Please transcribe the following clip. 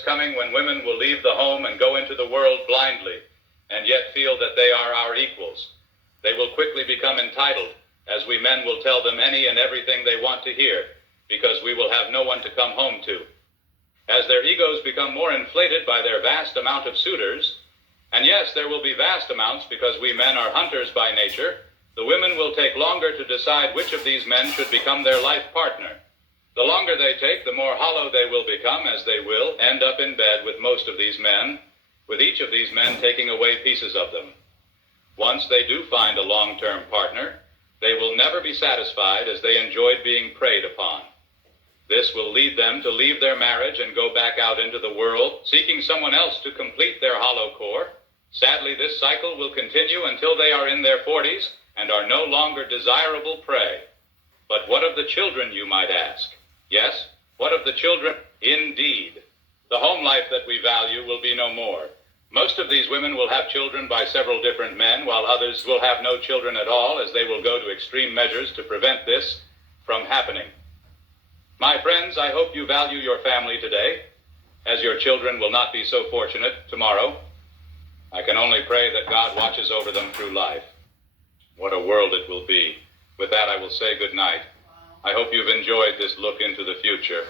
coming when women will leave the home and go into the world blindly, and yet feel that they are our equals. They will quickly become entitled, as we men will tell them any and everything they want to hear, because we will have no one to come home to. As their egos become more inflated by their vast amount of suitors, and yes, there will be vast amounts because we men are hunters by nature, the women will take longer to decide which of these men should become their life partner. The longer they take, the more hollow they will become, as they will end up in bed with most of these men, with each of these men taking away pieces of them. Once they do find a long-term partner, they will never be satisfied, as they enjoyed being preyed upon. This will lead them to leave their marriage and go back out into the world, seeking someone else to complete their hollow core. Sadly, this cycle will continue until they are in their 40s and are no longer desirable prey. But what of the children, you might ask? Yes, what of the children? Indeed. The home life that we value will be no more. Most of these women will have children by several different men, while others will have no children at all, as they will go to extreme measures to prevent this from happening. My friends, I hope you value your family today, as your children will not be so fortunate tomorrow. I can only pray that God watches over them through life. What a world it will be. With that, I will say good night. I hope you've enjoyed this look into the future.